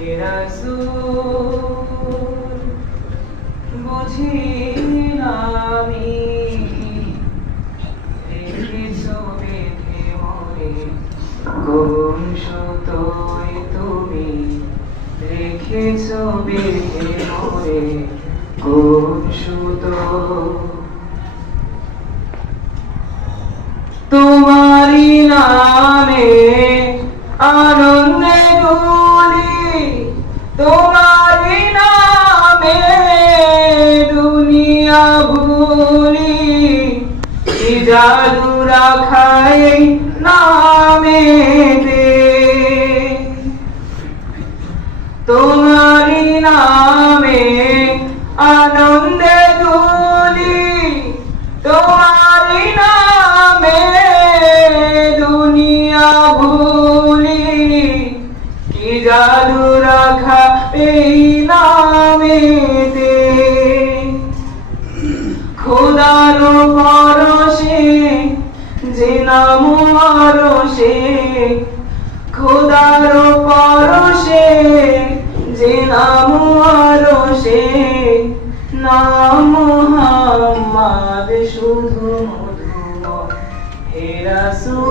হে রাসূল বুঝি না আমি রেখেছো বেঁধে মরে কোন সুতোয় তুমি রেখেছো বেঁধে মরে কোন সুতো তোমারি নামে আনন্দে দুলি তোমারি নামে দুনিয়া ভুলি কি জাদু রাখাই নামেতে তোমারি নামে আনন্দে দুলি তোমারি নামে দুনিয়া ভুলি কি জাদু রাখা এই নামেতে খোদার পরশে যে নাম আরশে খোদার পরশে যে নাম আরশে নাম মুহাম্মদ শুধু মধুময় হে রাসূল